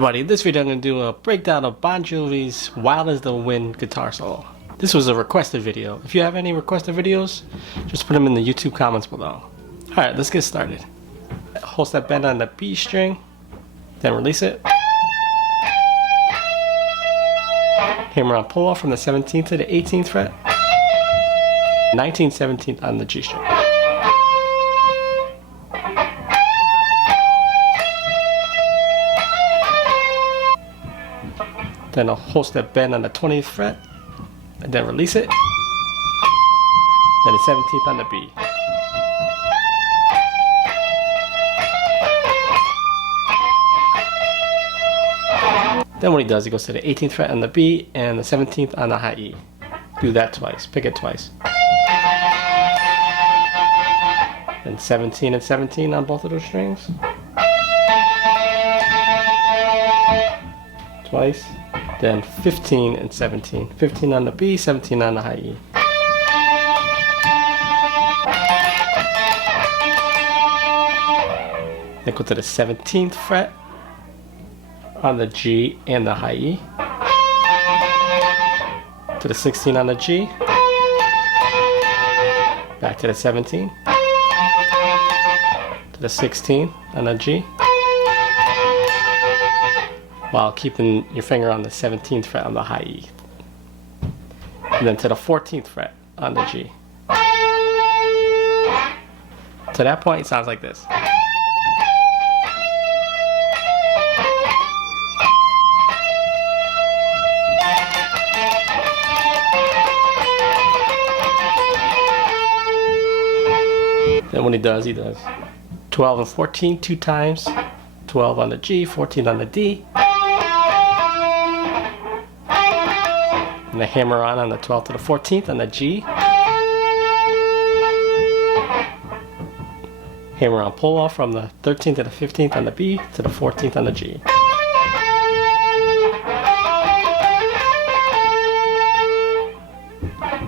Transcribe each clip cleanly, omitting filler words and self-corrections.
everybody, in this video I'm going to do a breakdown of Bon Jovi's Wild as the Wind guitar solo. This was a requested video. If you have any requested videos, just put them in the YouTube comments below. Alright, let's get started. Hold step bend on the B string, then release it. Hammer on pull off from the 17th to the 18th fret. 19th, 17th on the G string. Then a whole step bend on the 20th fret, and then release it. Then the 17th on the B. Then what he does, he goes to the 18th fret on the B and the 17th on the high E. Do that twice, pick it twice. Then 17 and 17 on both of those strings. Twice. Then 15 and 17. 15 on the B, 17 on the high E. Then go to the 17th fret on the G and the high E. To the 16 on the G. Back to the 17. To the 16 on the G. While keeping your finger on the 17th fret on the high E. And then to the 14th fret on the G. To that point, it sounds like this. Then when he does 12 and 14 two times. 12 on the G, 14 on the D. And the hammer on the 12th to the 14th on the G. Hammer on pull off from the 13th to the 15th on the B to the 14th on the G.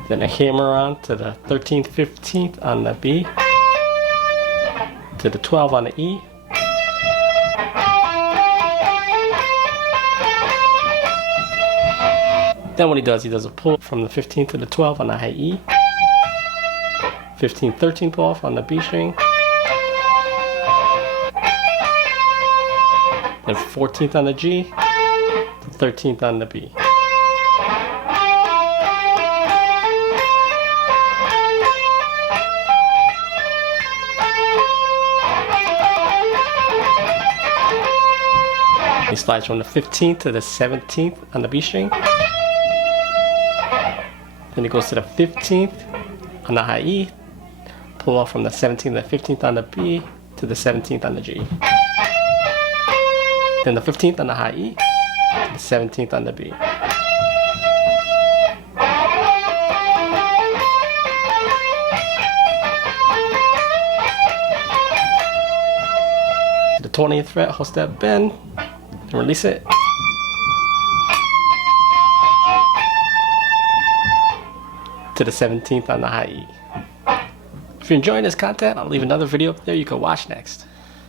Then a hammer on to the 13th, 15th on the B to the 12 on the E. Then what he does a pull from the 15th to the 12th on the high E. 15, 13 pull off on the B string. Then 14th on the G. 13th on the B. He slides from the 15th to the 17th on the B string. Then he goes to the 15th on the high E, pull off from the 17th to the 15th on the B to the 17th on the G. Then the 15th on the high E, to the 17th on the B. To the 20th fret, whole step bend, and release it. To the 17th on the high E. If you're enjoying this content, I'll leave another video up there you can watch next.